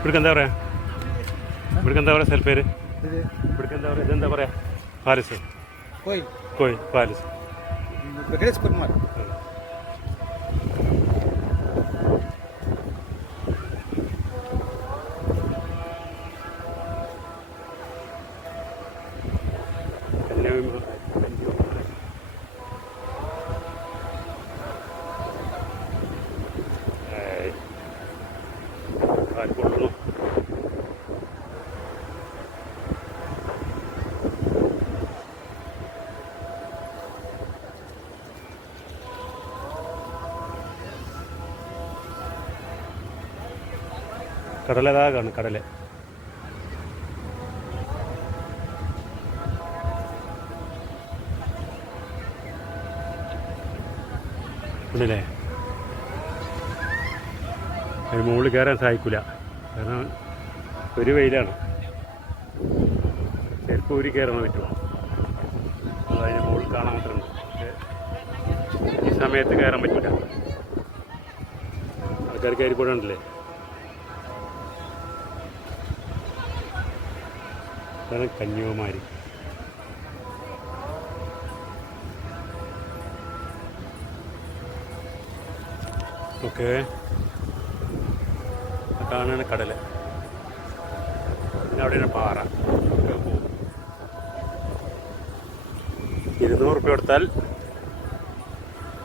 ഇവിടേക്ക് എന്താ പറയാ? ഇവിടേക്ക് എന്താ പറയാ സ്ഥലപ്പേര്? ഇവിടേക്ക് എന്താ പറയാ? ഇതെന്താ പറയാ? പാലസ് കോയി പാലസ്. കൊള്ളുന്നു. കടലതാകാണ് കടല്. ഉണ്ടല്ലേ? അതിന് മുകളിൽ കയറാൻ സഹായിക്കില്ല, കാരണം ഒരു വെയിലാണ്. ചിലപ്പോൾ ഊരി കയറാൻ പറ്റുമോ? അത് അതിന് മുകളിൽ കാണാൻ മാത്രമുണ്ട്. പക്ഷേ ഈ സമയത്ത് കയറാൻ പറ്റില്ല. ആൾക്കാർ കയറിപ്പോഴുണ്ടല്ലേ. അതാണ് കന്യാകുമാരി. ഓക്കെ, കാണാണ് കടൽ. പിന്നെ അവിടെയാണ് പാറ. 200 റുപ്യ കൊടുത്താൽ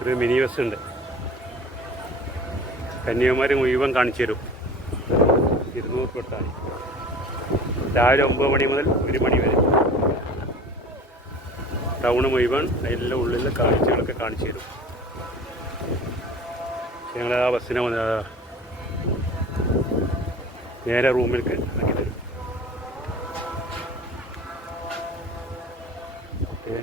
ഒരു മിനി ബസ് ഉണ്ട്. കന്യാകുമാരി മുഴുവൻ കാണിച്ചു തരും. 200 റുപ്യ കൊടുത്താൽ രാവിലെ 9 മണി മുതൽ 1 മണി വരെ ടൗണ് മുഴുവൻ അതിൻ്റെ ഉള്ളിലെ കാഴ്ചകളൊക്കെ കാണിച്ചു തരും. ഞങ്ങൾ ആ ബസ്സിനെ നേരെ റൂമിലേക്ക് ആക്കി തരും. ഓക്കെ.